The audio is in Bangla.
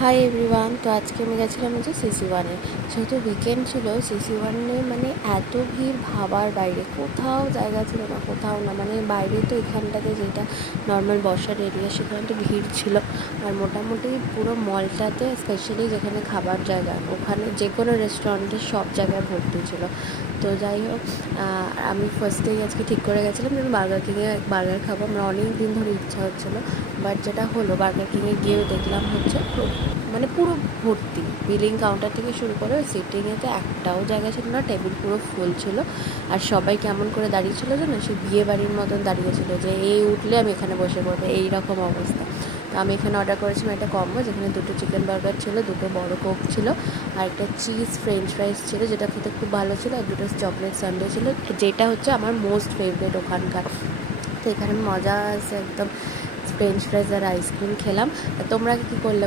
Hi everyone. তো আজকে আমি গেছিলাম হচ্ছে সিসি 1-এ। যেহেতু উইকেন্ড ছিল, সিসি 1-এ মানে এত ভিড় ভাবার বাইরে, কোথাও জায়গা ছিল না, কোথাও না। মানে বাইরে তো এখানটাতে যেটা নর্মাল বসার এরিয়া, সেখানে তো ভিড় ছিল। আর মোটামুটি পুরো মলটাতে, স্পেশালি যেখানে খাবার জায়গা, ওখানে যে কোনো রেস্টুরেন্টের সব জায়গায় ভর্তি ছিল। তো যাই হোক, আমি ফার্স্টেই আজকে ঠিক করে গেছিলাম যে আমি বার্গার কিংয়ে বার্গার খাবো। আমার অনেক দিন ধরে ইচ্ছা হচ্ছিলো। বাট যেটা হলো, বার্গার কিংয়ে গিয়েও দেখলাম হচ্ছে মানে পুরো ভর্তি। বিলিং কাউন্টার থেকে শুরু করে সিটিংয়েতে একটাও জায়গা ছিল না, টেবিল পুরো ফুল ছিল। আর সবাই কেমন করে দাঁড়িয়েছিল জানো, সে বিয়ে বাড়ির মতন দাঁড়িয়েছিল, যে এই উঠলে আমি এখানে বসে পড়বো, এইরকম অবস্থা। তো আমি এখানে অর্ডার করেছিলাম একটা কম্বো, যেখানে 2টো চিকেন বার্গার ছিল, 2টো বড় কোক ছিল, আর একটা চিজ ফ্রেঞ্চ ফ্রাইস ছিল, যেটা খেতে খুব ভালো ছিল, আর 2টো চকলেট সানডে ছিল, যেটা হচ্ছে আমার মোস্ট ফেভারিট ওখানকার। তো এখানে মজা আছে একদম। ফ্রেঞ্চ ফ্রাইস আর আইসক্রিম খেলাম। তোমরা কী করলে?